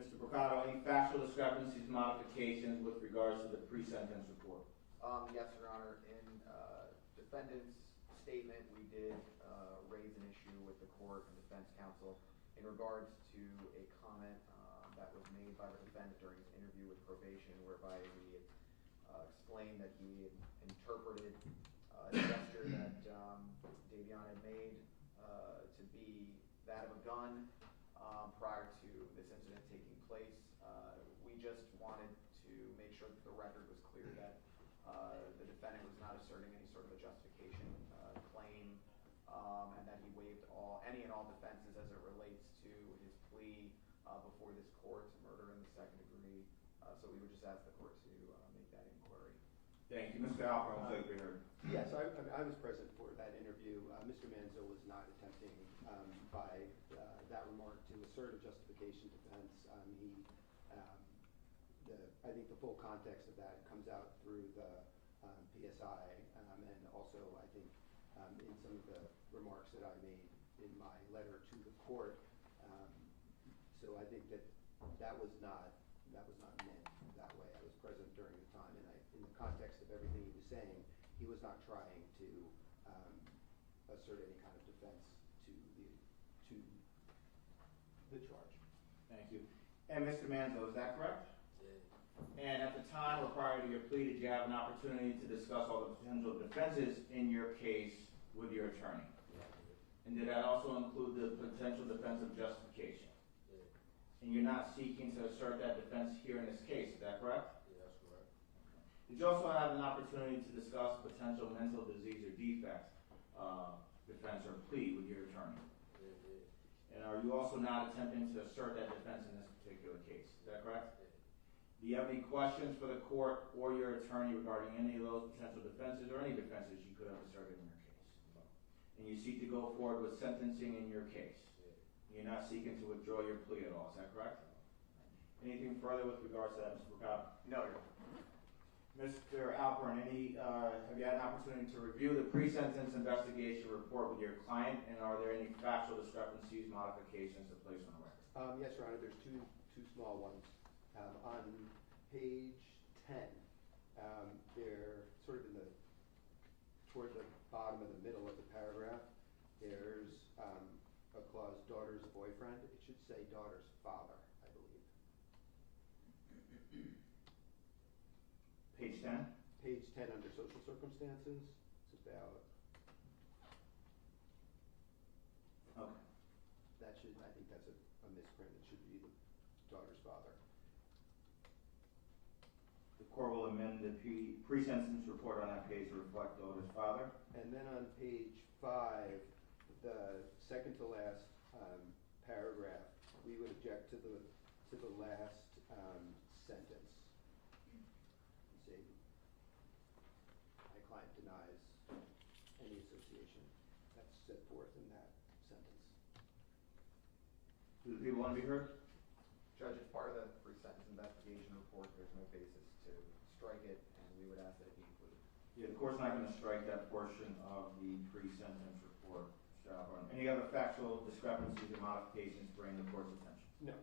Mr. Brocato, any factual discrepancies, modifications with regards to the pre-sentence report? Yes, Your Honor. In defendant's statement, we did raise an issue with the court and defense counsel in regards to a comment that was made by the defendant during his interview with probation, whereby we explained that he had interpreted a gesture that Davion had made to be that of a gun prior to this incident taking place. We just wanted to make sure that the record was clear that the defendant was not asserting any sort of a justification claim, and that he waived any and all defenses as it relates to his plea before this court to murder in the second degree. So we would just ask the court to make that inquiry. Thank you. Mr. Alpern, would you like to be heard? Yes, I was present for that interview. Mr. Manzo was not attempting by that remark to assert a justification defense. I think the full context of that comes out through the PSI, and also I think in some of the remarks that I made in my letter to the court. So I think that was not meant that way. I was present during the time, and in the context of everything he was saying, he was not trying to assert any kind of defense to the charge. Thank you. And Mr. Manzo, is that correct? And at the time or prior to your plea, did you have an opportunity to discuss all the potential defenses in your case with your attorney? Yeah. And did that also include the potential defense of justification? Yeah. And you're not seeking to assert that defense here in this case, is that correct? Yeah, that's correct. Did you also have an opportunity to discuss potential mental disease or defect defense or plea with your attorney? Yeah. And are you also not attempting to assert that defense in this particular case, is that correct? Yeah. Do you have any questions for the court or your attorney regarding any of those potential defenses or any defenses you could have asserted in your case? No. And you seek to go forward with sentencing in your case? Yeah. You're not seeking to withdraw your plea at all, is that correct? Anything further with regards to that, Mr. Brocato? No, Your Honor. Mr. Alpern, have you had an opportunity to review the pre-sentence investigation report with your client, and are there any factual discrepancies, modifications to place on the record? Yes, Your Honor. There's two small ones. On page 10, they're sort of toward the bottom of the middle of the paragraph. There's a clause, daughter's boyfriend. It should say daughter's father, I believe. Page 10? Page 10 under social circumstances. It's about. Okay. I think that's a misprint. It should be the daughter's father. The court will amend the pre-sentence report on that page to reflect daughter's father. And then on page 5, the second to last paragraph, we would object to the last sentence. Say, my client denies any association. That's set forth in that sentence. Do the people want to be heard? Judge, as part of the pre-sentence investigation report, there's no basis to strike it, and we would ask that it be included. Yeah, the court's not going to strike that portion of the pre-sentence report, Mr. Alpern. Any other factual discrepancies or modifications bring the court's attention? No.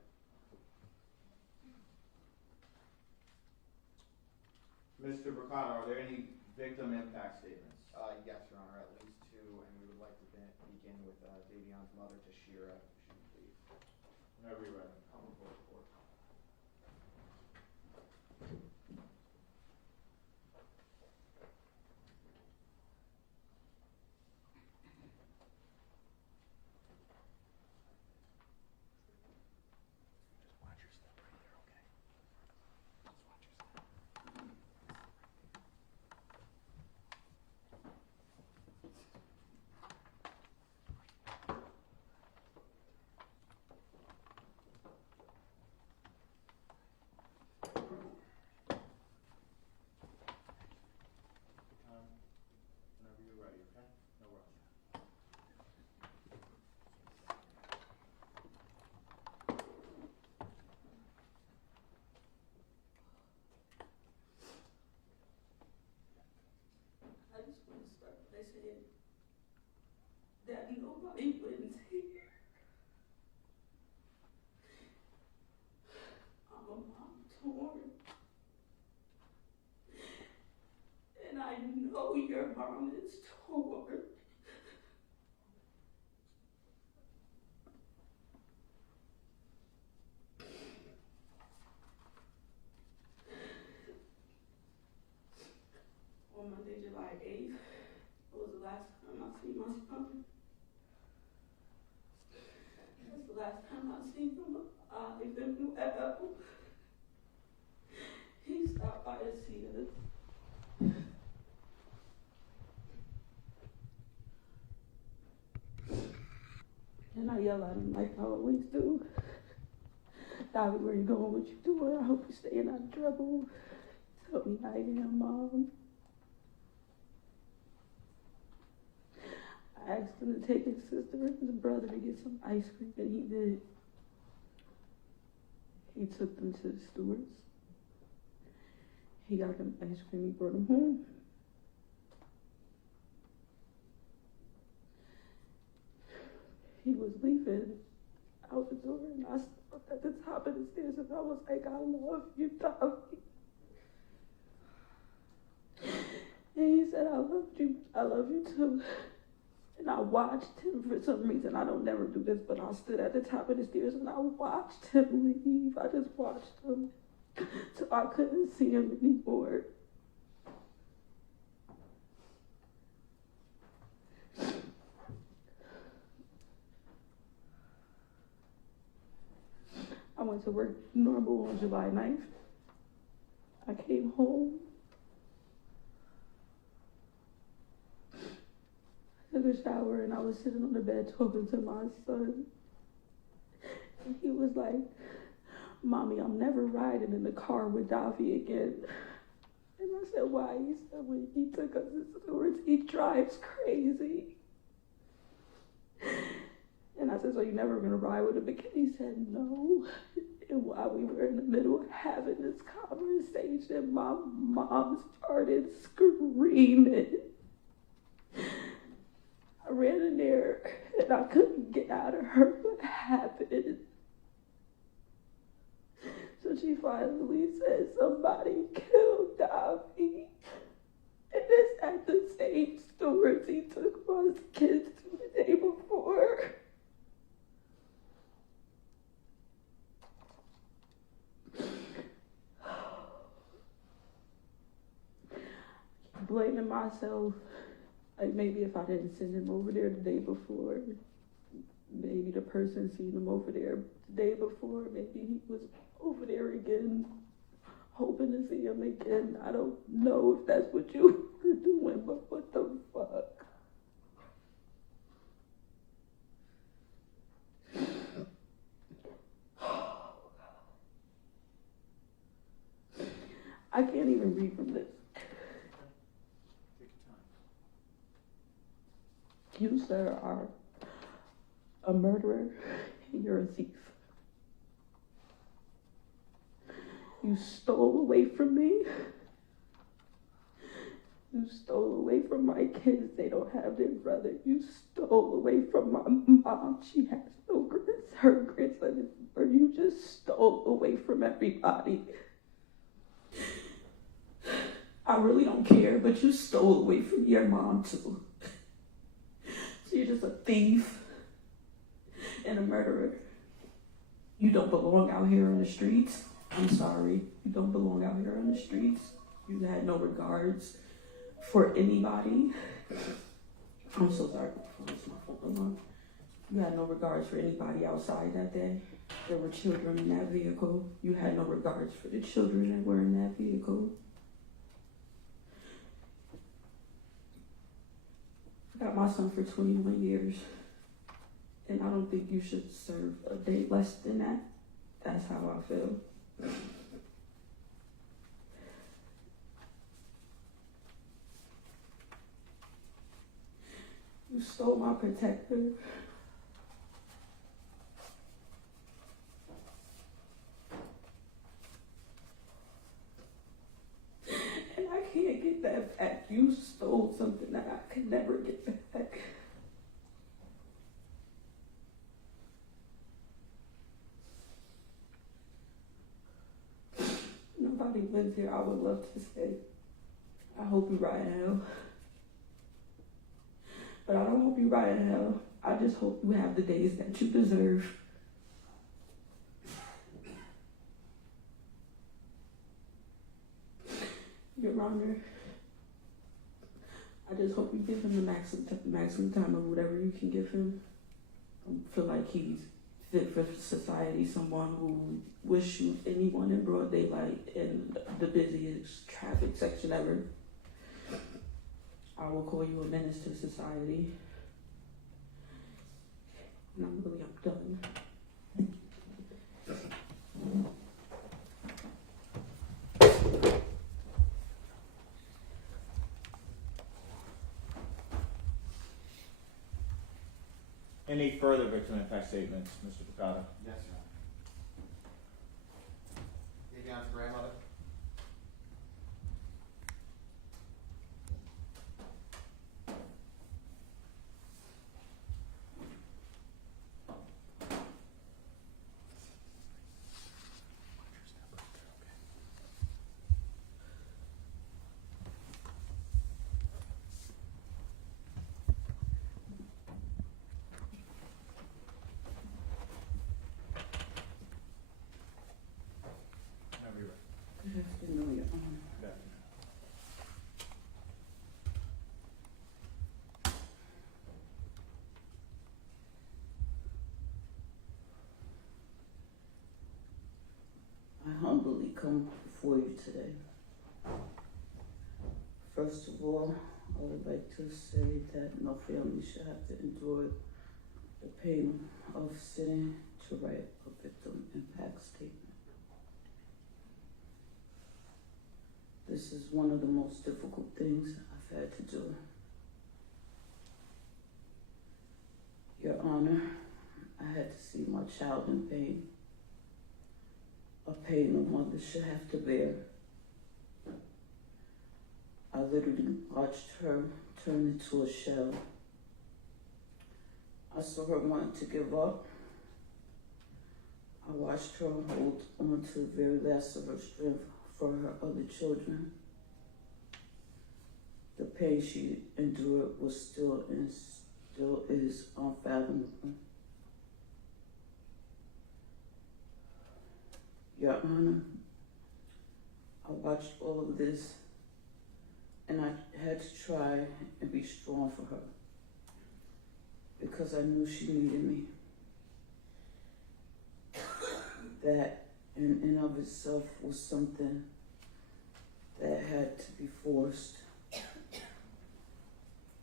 Mr. Brocato, are there any victim impact statements? Yes, Your Honor, at least 2, and we would like to begin with Davion's mother, Tashira, if she would please. Whenever you're ready. Come before the court. Just watch your step right there, okay? Just watch your step. your mom is torn. On Monday, July 8th, was the last time I seen my son. That's the last time I seen him alive and well. He stopped by to see us. And I yell at him like I always do. Davi, where you going? What you doing? I hope you're staying out of trouble. Tell me I am, Mom. I asked him to take his sister and his brother to get some ice cream, and he did. He took them to the stores. He got them ice cream, he brought them home. He was leaving out the door, and I stopped at the top of the stairs, and I was like, I love you, Davi. And he said, I love you too. And I watched him for some reason. I don't never do this, but I stood at the top of the stairs and I watched him leave. I just watched him till I couldn't see him anymore. I went to work normal on July 9th. I came home. Took a shower and I was sitting on the bed talking to my son. And he was like, Mommy, I'm never riding in the car with Davi again. And I said, why? He said, when he took us to stores, he drives crazy. And I said, so you're never going to ride with him again? He said, no. And while we were in the middle of having this conversation, my mom started screaming. I ran in there and I couldn't get out of her. What happened? So she finally said, somebody killed Davi. And it's at the same stores he took my kids to the day before. Blaming myself. Like maybe if I didn't send him over there the day before, maybe the person seen him over there the day before, maybe he was over there again, hoping to see him again. I don't know if that's what you were doing, but what the fuck? I can't even read from this. You, sir, are a murderer and you're a thief. You stole away from me. You stole away from my kids. They don't have their brother. You stole away from my mom. She has no grandson. Her grandson is born. You just stole away from everybody. I really don't care, but you stole away from your mom too. So you're just a thief and a murderer. You don't belong out here on the streets. I'm sorry. You don't belong out here on the streets. You had no regards for anybody. I'm so sorry. It's my fault. Alone. You had no regards for anybody outside that day. There were children in that vehicle. You had no regards for the children that were in that vehicle. I got my son for 21 years, and I don't think you should serve a day less than that. That's how I feel. You stole my protector. And I can't get that back. You stole something that I could never get back. Nobody lives here. I would love to say, I hope you ride hell. But I don't hope you ride in hell. I just hope you have the days that you deserve. Your Honor, I just hope you give him the maximum time of whatever you can give him. I feel like he's fit for society, someone who would shoot anyone in broad daylight in the busiest traffic section ever. I will call you a menace to society. And I'm done. Any further victim impact statements, Mr. Picado? Yes, Your Honor. Avion's grandmother. Whenever you're ready. Good afternoon, Your Honor. Good afternoon. I humbly come before you today. First of all, I would like to say that no family should have to endure the pain of sitting to write a victim impact statement. This is one of the most difficult things I've had to do. Your Honor, I had to see my child in pain, a pain a mother should have to bear. I literally watched her turn into a shell. I saw her want to give up. I watched her hold on to the very last of her strength for her other children. The pain she endured was still is unfathomable. Your Honor, I watched all of this and I had to try and be strong for her because I knew she needed me. That in and of itself was something that had to be forced.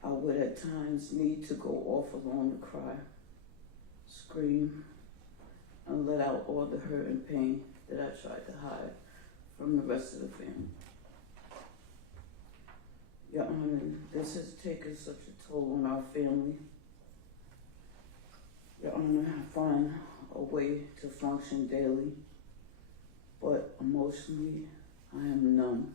I would at times need to go off alone to cry, scream, and let out all the hurt and pain that I tried to hide from the rest of the family. Your Honor, this has taken such a toll on our family. Your Honor, I find a way to function daily, but emotionally, I am numb.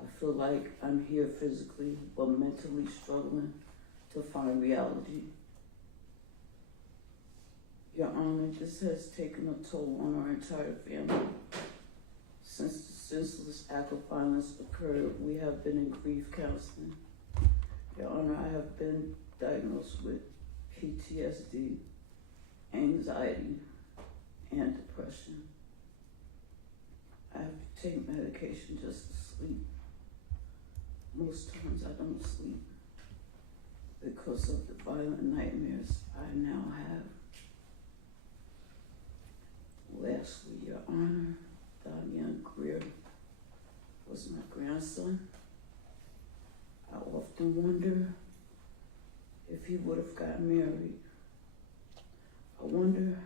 I feel like I'm here physically, but mentally struggling to find reality. Your Honor, this has taken a toll on our entire family. Since the senseless act of violence occurred, we have been in grief counseling. Your Honor, I have been diagnosed with PTSD, anxiety, and depression. I have to take medication just to sleep. Most times I don't sleep because of the violent nightmares I now have. Lastly, Your Honor, Damian Greer was my grandson. I often wonder if he would have gotten married. I wonder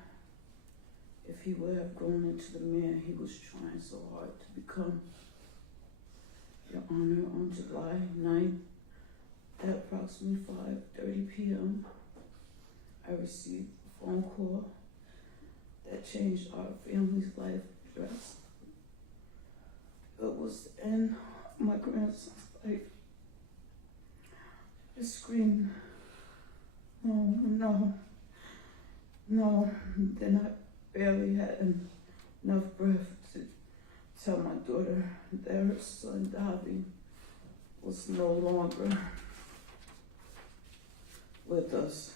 if he would have grown into the man he was trying so hard to become. Your Honor, on July 9th, at approximately 5:30 p.m., I received a phone call that changed our family's life drastically. It was the end of my grandson's life. I screamed, no. Then I barely had enough breath to tell my daughter that her son, Davi, was no longer with us.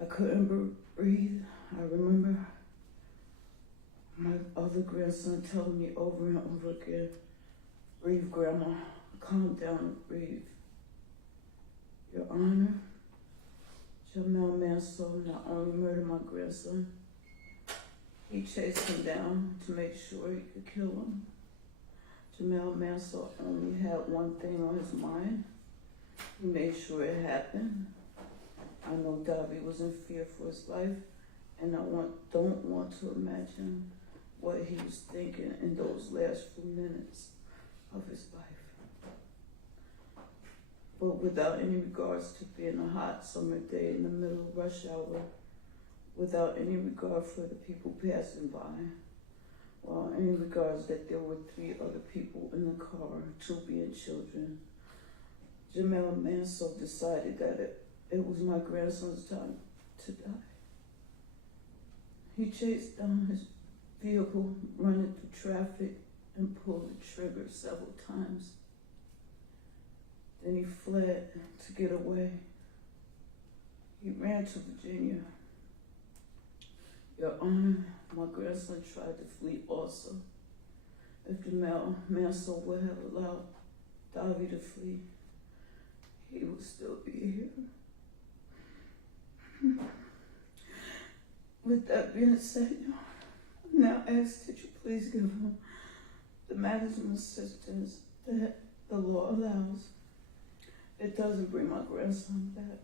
I couldn't breathe. I remember my other grandson telling me over and over again, breathe, Grandma, calm down and breathe. Your Honor, Jamel Mansell not only murdered my grandson, he chased him down to make sure he could kill him. Jamel Mansell only had one thing on his mind. He made sure it happened. I know Davy was in fear for his life, and I don't want to imagine what he was thinking in those last few minutes of his life. But without any regards to being a hot summer day in the middle of rush hour, without any regard for the people passing by, or any regards that there were 3 other people in the car, 2 being children, Jamel Mansell decided that it was my grandson's time to die. He chased down his vehicle, running through traffic, and pulled the trigger several times. Then he fled to get away. He ran to Virginia. Your Honor, my grandson tried to flee also. If Jamel Mansell would have allowed Davy to flee, he would still be here. With that being said, I now ask that you please give him the maximum assistance that the law allows. It doesn't bring my grandson back,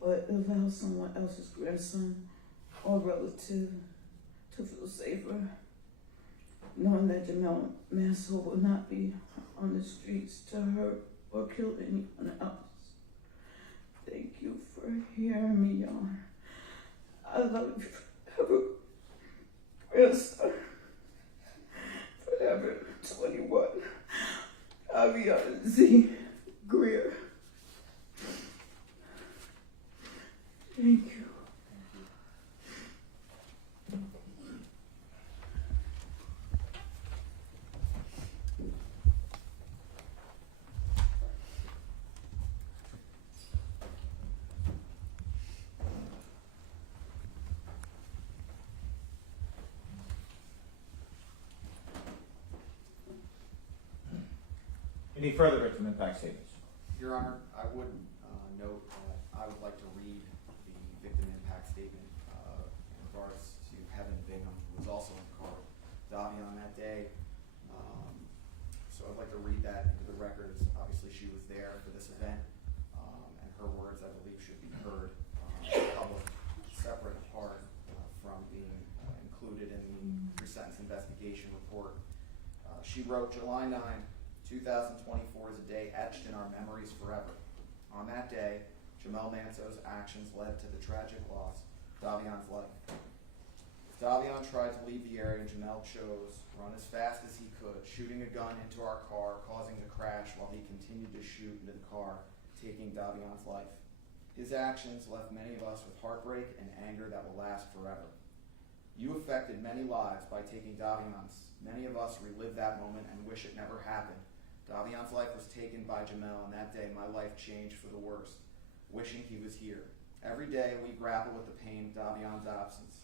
but it allows someone else's grandson or relative to feel safer, knowing that Jamel Mansell will not be on the streets to hurt or kill anyone else. Thank you for hearing me, Your Honor. I love you forever, grandson. Forever 21. Avion Z. Greer. Thank you. Any further victim impact statements? Your Honor, I would note that I would like to read the victim impact statement in regards to Kevin Bingham, who was also in the car with Davion that day. So I'd like to read that into the records. Obviously, she was there for this event, and her words, I believe, should be heard public, separate, apart from being included in the pre-sentence investigation report. She wrote, July 9, 2024 is a day etched in our memories forever. On that day, Jamel Mansell's actions led to the tragic loss of Davion's life. Davion tried to leave the area and Jamel chose run as fast as he could, shooting a gun into our car, causing the crash while he continued to shoot into the car, taking Davion's life. His actions left many of us with heartbreak and anger that will last forever. You affected many lives by taking Davion's. Many of us relive that moment and wish it never happened. Davion's life was taken by Jamel, and that day my life changed for the worst, wishing he was here. Every day we grapple with the pain of Davion's absence,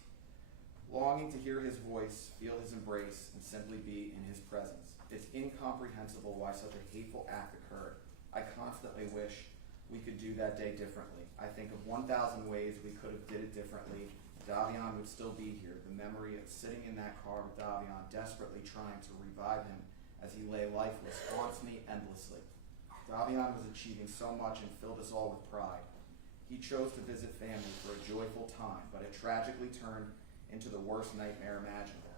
longing to hear his voice, feel his embrace, and simply be in his presence. It's incomprehensible why such a hateful act occurred. I constantly wish we could do that day differently. I think of 1,000 ways we could have did it differently. Davion would still be here. The memory of sitting in that car with Davion, desperately trying to revive him as he lay lifeless, haunts me endlessly. Davion was achieving so much and filled us all with pride. He chose to visit family for a joyful time, but it tragically turned into the worst nightmare imaginable.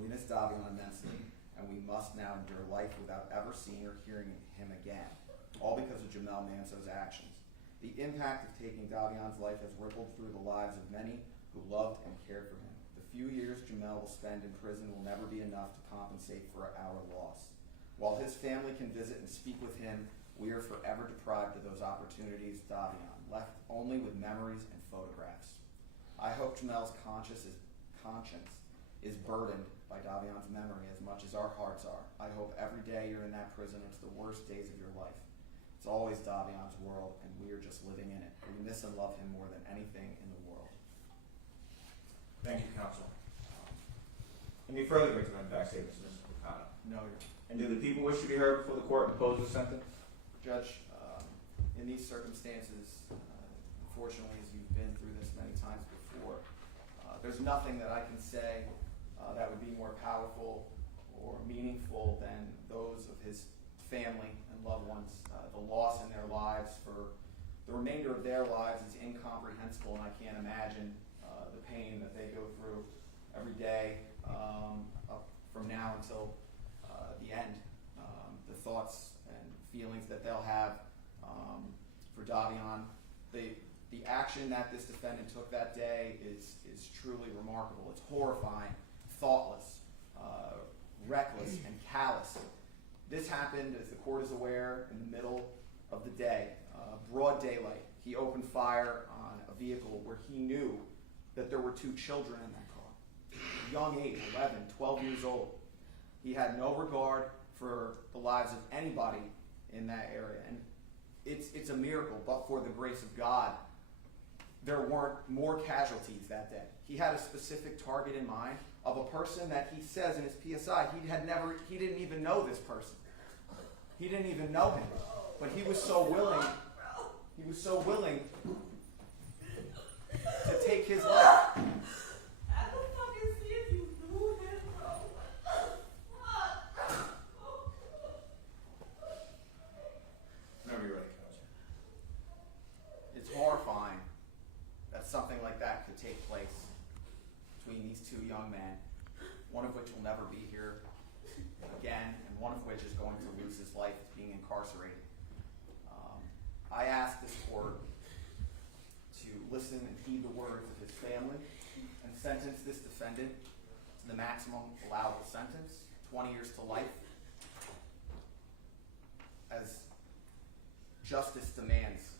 We miss Davion immensely, and we must now endure life without ever seeing or hearing him again, all because of Jamel Mansell's actions. The impact of taking Davion's life has rippled through the lives of many who loved and cared for him. The few years Jamel will spend in prison will never be enough to compensate for our loss. While his family can visit and speak with him, we are forever deprived of those opportunities. Davion, left only with memories and photographs. I hope Jamel's conscience is burdened by Davion's memory as much as our hearts are. I hope every day you're in that prison it's the worst days of your life. It's always Davion's world, and we are just living in it. We miss and love him more than anything in the world. Thank you, counsel. Any further victim impact statements, Mr. Picano? No, And do the people wish to be heard before the court impose the sentence? Judge, in these circumstances, unfortunately, as you've been through this many times before, there's nothing that I can say that would be more powerful or meaningful than those of his family and loved ones. The loss in their lives for the remainder of their lives is incomprehensible, and I can't imagine the pain that they go through every day up from now until the end. The thoughts and feelings that they'll have for Davion. The action that this defendant took that day is truly remarkable. It's horrifying, thoughtless, reckless, and callous. This happened, as the court is aware, in the middle of the day, broad daylight. He opened fire on a vehicle where he knew that there were 2 children in that car. Young age, 11, 12 years old. He had no regard for the lives of anybody in that area. And it's a miracle, but for the grace of God, there weren't more casualties that day. He had a specific target in mind of a person that he says in his PSI, he didn't even know this person. He didn't even know him. But he was so willing to take his life. Whenever you're ready, counsel. It's horrifying that something like that could take place between these 2 young men, one of which will never be here again, and one of which is going to lose his life being incarcerated. I ask this court to listen and heed the words of his family and sentence this defendant to the maximum allowable sentence, 20 years to life, as justice demands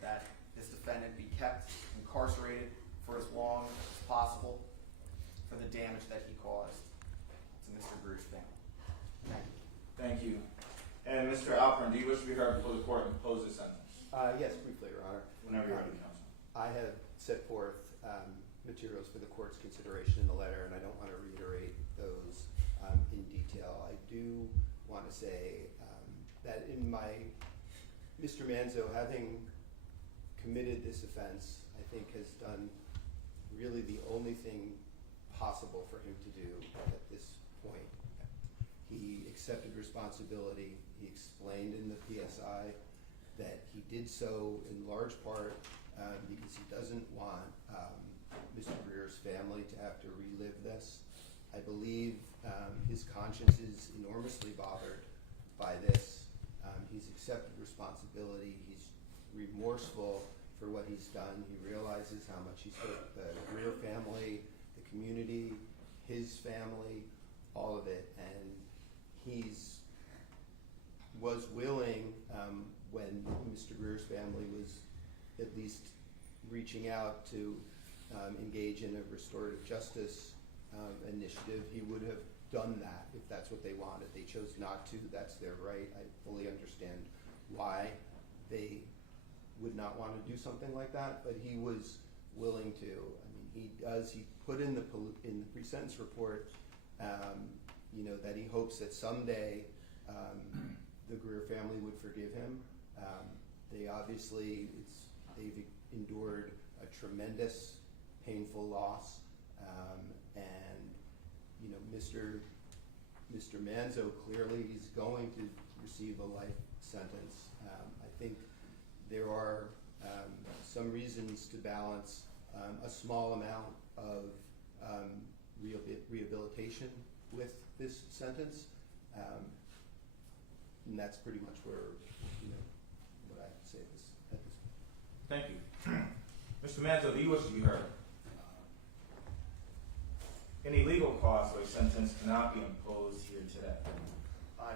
that this defendant be kept incarcerated for as long as possible for the damage that he caused to Mr. Greer's family. Thank you. Thank you. And Mr. Alpern, do you wish to be heard before the court impose the sentence? Yes, briefly, Your Honor. Whenever you're ready, counsel. I have set forth materials for the court's consideration in the letter, and I don't want to reiterate those in detail. I do want to say that in Mr. Manzo, having committed this offense, I think has done really the only thing possible for him to do at this point. He accepted responsibility. He explained in the PSI that he did so in large part because he doesn't want Mr. Greer's family to have to relive this. I believe his conscience is enormously bothered by this. He's accepted responsibility. He's remorseful for what he's done. He realizes how much he's hurt the Greer family, the community, his family, all of it. And was willing, when Mr. Greer's family was at least reaching out to engage in a restorative justice initiative, he would have done that if that's what they wanted. They chose not to. That's their right. I fully understand why they would not want to do something like that, but he was willing to. I mean, he put in the pre-sentence report, that he hopes that someday the Greer family would forgive him. They've endured a tremendous, painful loss, and Mr. Manzo, clearly he's going to receive a life sentence. I think there are some reasons to balance a small amount of rehabilitation with this sentence, and that's pretty much where what I have to say at this point. Thank you. Mr. Manzo, do you wish to be heard? Any legal costs or sentence cannot be imposed here today.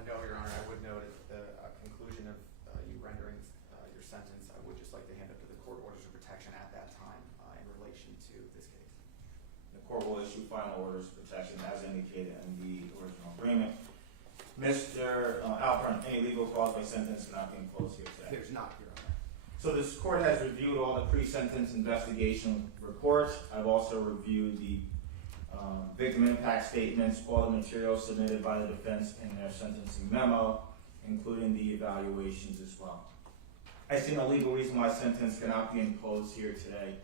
No, Your Honor. I would note at the conclusion of you rendering your sentence, I would just like to hand up to the court orders of protection at that time in relation to this case. The court will issue final orders of protection as indicated in the original agreement. Mr. Alpern, any legal cause by sentence cannot be imposed here today. There's not, Your Honor. So this court has reviewed all the pre-sentence investigation reports. I've also reviewed the victim impact statements, all the materials submitted by the defense in their sentencing memo, including the evaluations as well. I see no legal reason why a sentence cannot be imposed here today.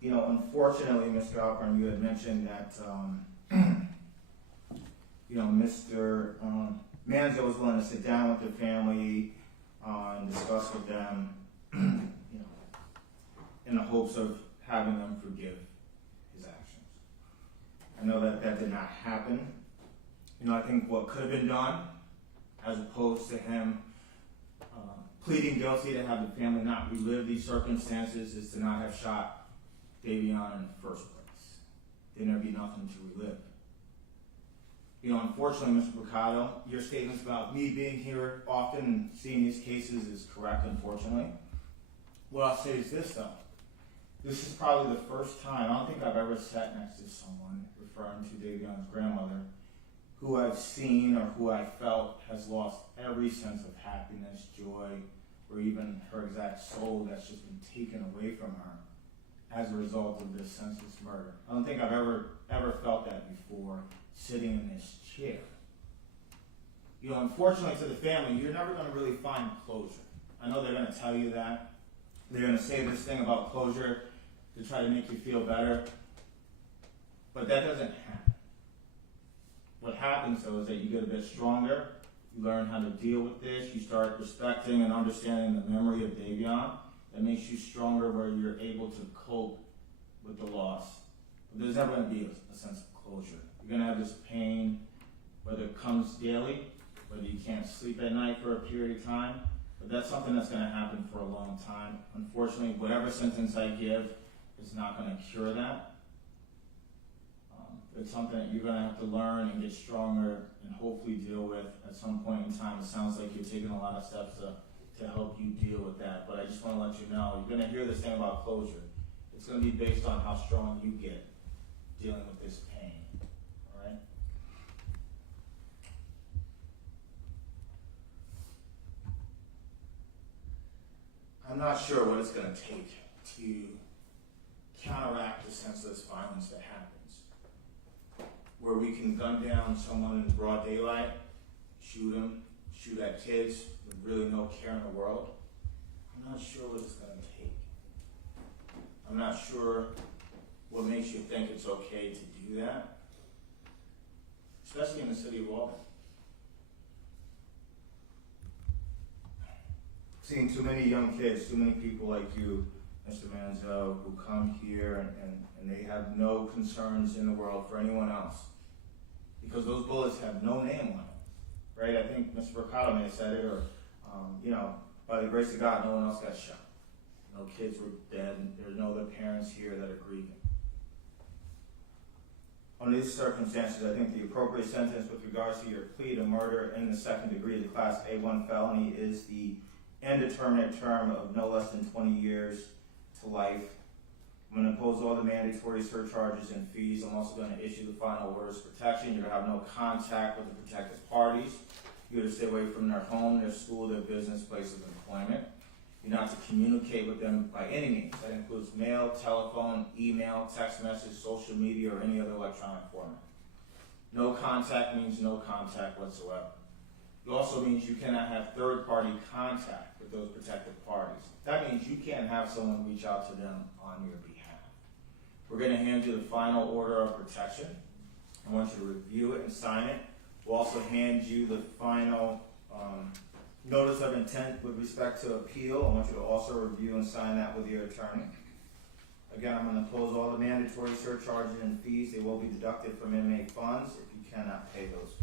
You know, unfortunately, Mr. Alpern, you had mentioned that, you know, Mr. Manzo was willing to sit down with the family and discuss with them, you know, in the hopes of having them forgive his actions. I know that that did not happen. You know, I think what could have been done, as opposed to him pleading guilty to have the family not relive these circumstances, is to not have shot Davion in the first place. Then there'd be nothing to relive. You know, unfortunately, Mr. Mercado, your statements about me being here often and seeing these cases is correct, unfortunately. What I'll say is this, though. This is probably the first time, I don't think I've ever sat next to someone, referring to Davion's grandmother, who I've seen or who I felt has lost every sense of happiness, joy, or even her exact soul that's just been taken away from her as a result of this senseless murder. I don't think I've ever felt that before, sitting in this chair. You know, unfortunately to the family, you're never going to really find closure. I know they're going to tell you that. They're going to say this thing about closure to try to make you feel better, but that doesn't happen. What happens, though, is that you get a bit stronger, you learn how to deal with this, you start respecting and understanding the memory of Davion. That makes you stronger where you're able to cope with the loss. But there's never going to be a sense of closure. You're going to have this pain, whether it comes daily, whether you can't sleep at night for a period of time, but that's something that's going to happen for a long time. Unfortunately, whatever sentence I give is not going to cure that. It's something that you're going to have to learn and get stronger and hopefully deal with at some point in time. It sounds like you're taking a lot of steps to help you deal with that, but I just want to let you know, you're going to hear this thing about closure. It's going to be based on how strong you get dealing with this pain, all right? I'm not sure what it's going to take to counteract the senseless violence that happens, where we can gun down someone in broad daylight, shoot them, shoot at kids with really no care in the world. I'm not sure what it's going to take. I'm not sure what makes you think it's okay to do that, especially in the city of Albany. Seeing too many young kids, too many people like you, Mr. Manzo, who come here and they have no concerns in the world for anyone else, because those bullets have no name on it, right? I think Mr. Mercado may have said it, or, you know, by the grace of God, no one else got shot. No kids were dead, and there's no other parents here that are grieving. Under these circumstances, I think the appropriate sentence with regards to your plea to murder in the second degree, the Class A1 felony, is the indeterminate term of no less than 20 years to life. I'm going to impose all the mandatory surcharges and fees. I'm also going to issue the final orders of protection. You're going to have no contact with the protected parties. You're to stay away from their home, their school, their business, place of employment. You're not to communicate with them by any means. That includes mail, telephone, email, text message, social media, or any other electronic format. No contact means no contact whatsoever. It also means you cannot have third-party contact with those protected parties. That means you can't have someone reach out to them on your behalf. We're going to hand you the final order of protection. I want you to review it and sign it. We'll also hand you the final notice of intent with respect to appeal. I want you to also review and sign that with your attorney. Again, I'm going to impose all the mandatory surcharges and fees. They will be deducted from inmate funds if you cannot pay those fees.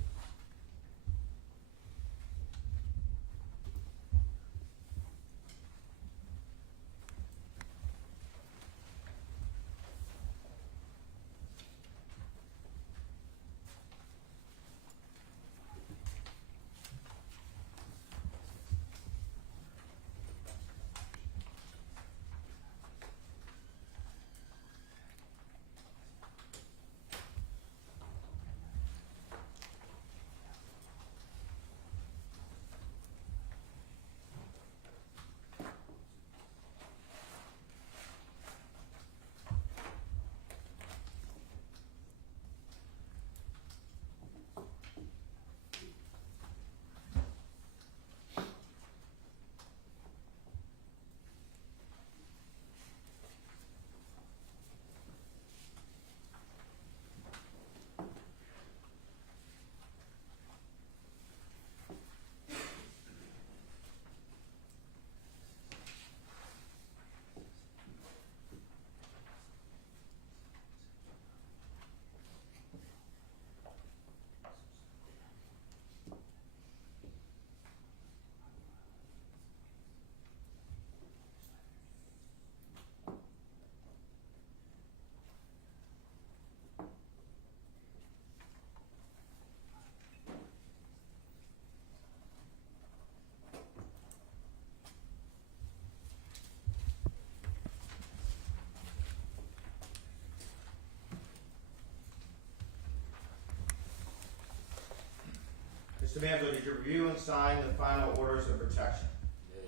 Manzo, did you review and sign the final orders of protection? Yeah.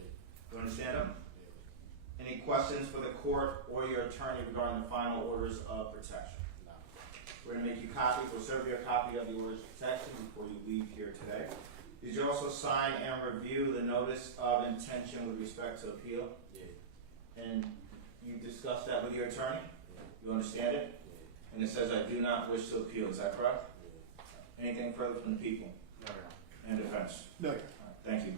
Do you understand them? Yeah. Any questions for the court or your attorney regarding the final orders of protection? No. We're gonna make you copies, we'll serve you a copy of the orders of protection before you leave here today. Did you also sign and review the notice of intention with respect to appeal? Yeah. And you discussed that with your attorney? Yeah. You understand it? Yeah. And it says, I do not wish to appeal, is that correct? Yeah. Anything further from the people No, Your Honor. and defense? No, All right, thank you.